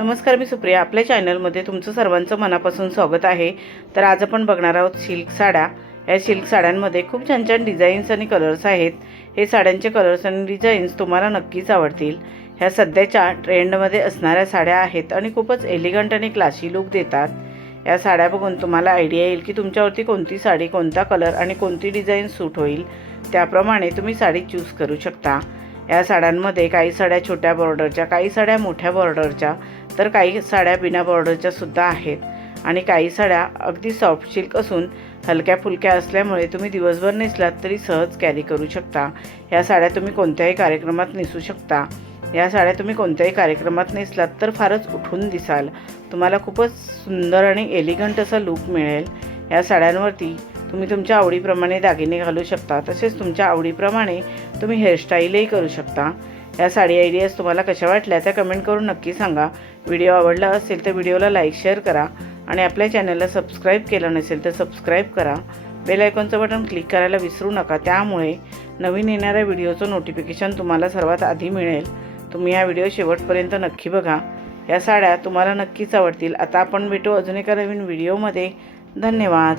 नमस्कार, मी सुप्रिया. आपल्या चॅनलमध्ये तुमचं सर्वांचं मनापासून स्वागत आहे. तर आज आपण बघणार आहोत सिल्क साड्या. या सिल्क साड्यांमध्ये खूप छान छान डिझाईन्स आणि कलर्स आहेत. हे साड्यांचे कलर्स आणि डिझाईन्स तुम्हाला नक्कीच आवडतील. ह्या सध्याच्या ट्रेंडमध्ये असणाऱ्या साड्या आहेत आणि खूपच एलिगंट आणि क्लासी लुक देतात. या साड्या बघून तुम्हाला आयडिया येईल की तुमच्यावरती कोणती साडी, कोणता कलर आणि कोणती डिझाईन सूट होईल. त्याप्रमाणे तुम्ही साडी चूज करू शकता. या साड्यांमध्ये काही साड्या छोट्या बॉर्डरच्या, काही साड्या मोठ्या बॉर्डरच्या, तर काही साड्या बिना बॉर्डरच्या सुद्धा आहेत. आणि काही साड्या अगदी सॉफ्ट सिल्क असून हलक्या फुलक्या असल्यामुळे तुम्ही दिवसभर नेसलात तरी सहज कॅरी करू शकता. या साड्या तुम्ही कोणत्याही कार्यक्रमात नेसू शकता. या साड्या तुम्ही कोणत्याही कार्यक्रमात नेसलात तर फारच उठून दिसाल. तुम्हाला खूपच सुंदर आणि एलिगंट असा लूक मिळेल. या साड्यांवरती तुम्ही तुमच्या आवडीप्रमाणे दागिने घालू शकता. तसेच तुमच्या आवडीप्रमाणे तुम्ही हेअरस्टाईलही करू शकता. या साडी आयडियाज तुम्हाला कशा वाटल्या त्या कमेंट करून नक्की सांगा. व्हिडिओ आवडला असेल तर व्हिडिओला लाईक शेअर करा आणि आपल्या चॅनलला सबस्क्राईब केलं नसेल तर सबस्क्राईब करा. बेल आयकॉनचं बटन क्लिक करायला विसरू नका. त्यामुळे नवीन येणाऱ्या व्हिडिओचं नोटिफिकेशन तुम्हाला सर्वात आधी मिळेल. तुम्ही हा व्हिडिओ शेवटपर्यंत नक्की बघा. या साड्या तुम्हाला नक्कीच आवडतील. आता आपण भेटू अजून एका नवीन व्हिडिओमध्ये. धन्यवाद.